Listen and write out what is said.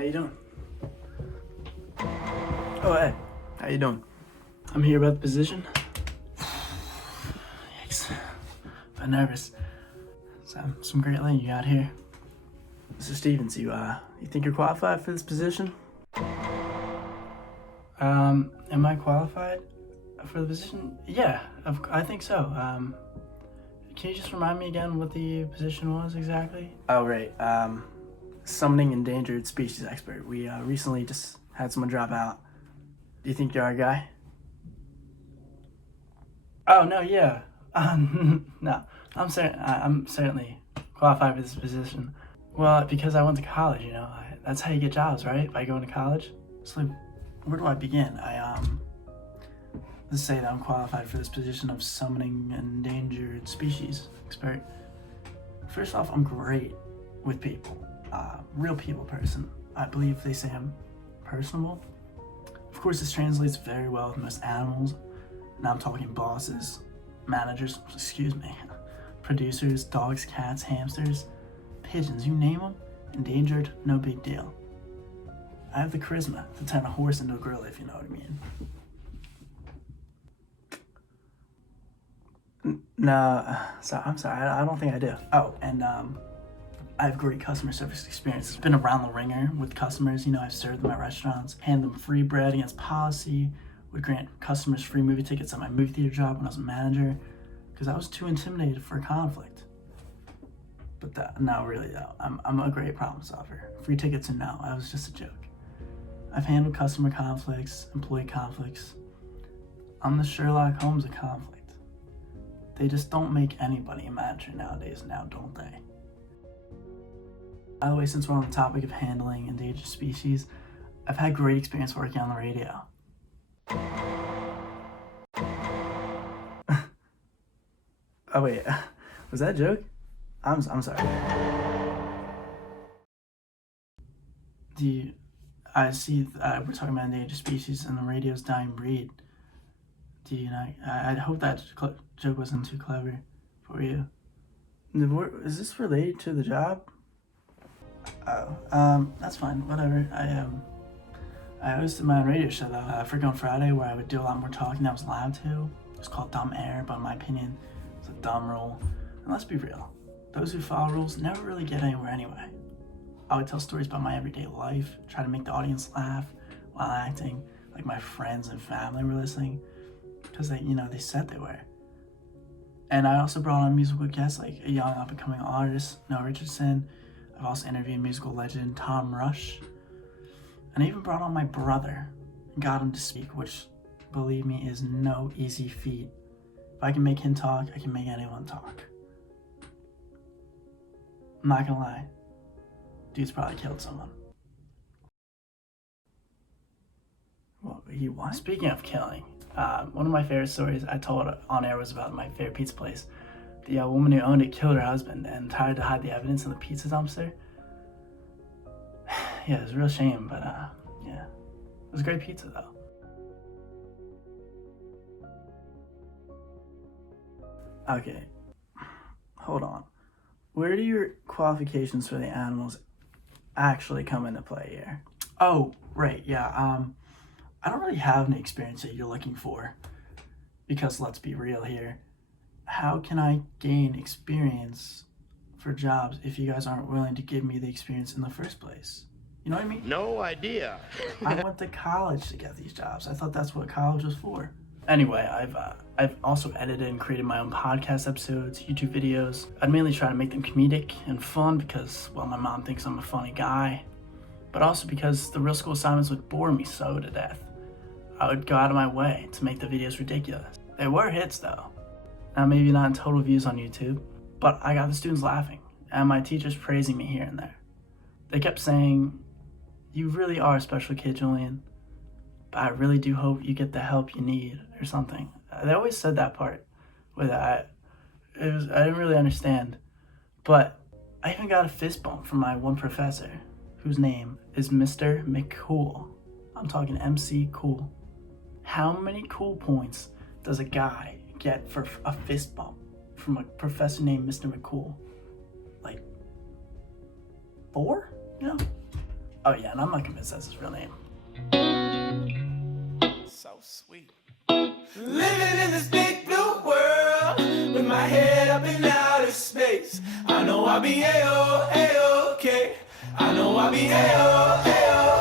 How you doing? Oh, hey. How you doing? I'm here about the position. Yikes. I'm nervous. Some great lady you got here. Mr. Stevens, you think you're qualified for this position? Am I qualified for the position? Yeah, I think so. Can you just remind me again what the position was exactly? Oh, right. Summoning endangered species expert. We recently just had someone drop out. Do you think you're our guy? Oh, no, yeah. No, I'm certainly qualified for this position. Well, because I went to college, that's how you get jobs, right? By going to college. So, where do I begin? Let's say that I'm qualified for this position of summoning endangered species expert. First off, I'm great with people. Real people person. I believe they say I'm personable. Of course, this translates very well with most animals. Now I'm talking bosses, managers, producers, dogs, cats, hamsters, pigeons, you name them, endangered, no big deal. I have the charisma to turn a horse into a gorilla, if you know what I mean. No, I'm sorry, I don't think I do. Oh, and I have great customer service experience. I've been around the ringer with customers. I've served them at restaurants, handed them free bread against policy, would grant customers free movie tickets at my movie theater job when I was a manager, because I was too intimidated for a conflict. But no, really though, I'm a great problem solver. Free tickets and no, that was just a joke. I've handled customer conflicts, employee conflicts. I'm the Sherlock Holmes of conflict. They just don't make anybody a manager nowadays, now don't they? By the way, since we're on the topic of handling endangered species, I've had great experience working on the radio. Oh wait, was that a joke? I'm sorry. I see we're talking about endangered species and the radio's dying breed. I hope that joke wasn't too clever for you. Is this related to the job? Oh, that's fine, whatever. I hosted my own radio show though, Freak on Friday, where I would do a lot more talking than I was allowed to. It was called Dumb Air, but in my opinion, it's a dumb rule. And let's be real, those who follow rules never really get anywhere anyway. I would tell stories about my everyday life, try to make the audience laugh while acting like my friends and family were listening, because they said they were. And I also brought on musical guests like a young up-and-coming artist, Noah Richardson. I've also interviewed musical legend Tom Rush. And I even brought on my brother and got him to speak, which, believe me, is no easy feat. If I can make him talk, I can make anyone talk. I'm not gonna lie, dude's probably killed someone. Well, he was. Speaking of killing, one of my favorite stories I told on air was about my favorite pizza place. The woman who owned it killed her husband and tried to hide the evidence in the pizza dumpster. Yeah, it was a real shame, but yeah. It was great pizza though. Okay, hold on. Where do your qualifications for the animals actually come into play here? Oh, right, yeah, I don't really have any experience that you're looking for, because let's be real here. How can I gain experience for jobs if you guys aren't willing to give me the experience in the first place? You know what I mean? No idea. I went to college to get these jobs. I thought that's what college was for. Anyway, I've also edited and created my own podcast episodes, YouTube videos. I'd mainly try to make them comedic and fun because, well, my mom thinks I'm a funny guy, but also because the real school assignments would bore me so to death. I would go out of my way to make the videos ridiculous. They were hits though. Now maybe not in total views on YouTube, but I got the students laughing and my teachers praising me here and there. They kept saying, "You really are a special kid, Julian, but I really do hope you get the help you need," or something. They always said that part with I didn't really understand, but I even got a fist bump from my one professor whose name is Mr. McCool. I'm talking MC Cool. How many cool points does a guy get for a fist bump from a professor named Mr. McCool? Like 4? Oh yeah, and I'm not convinced that's his real name. So sweet. Living in this big blue world with my head up in outer space. I know I'll be A-O, A-OK. I know I'll be A-O, A-O.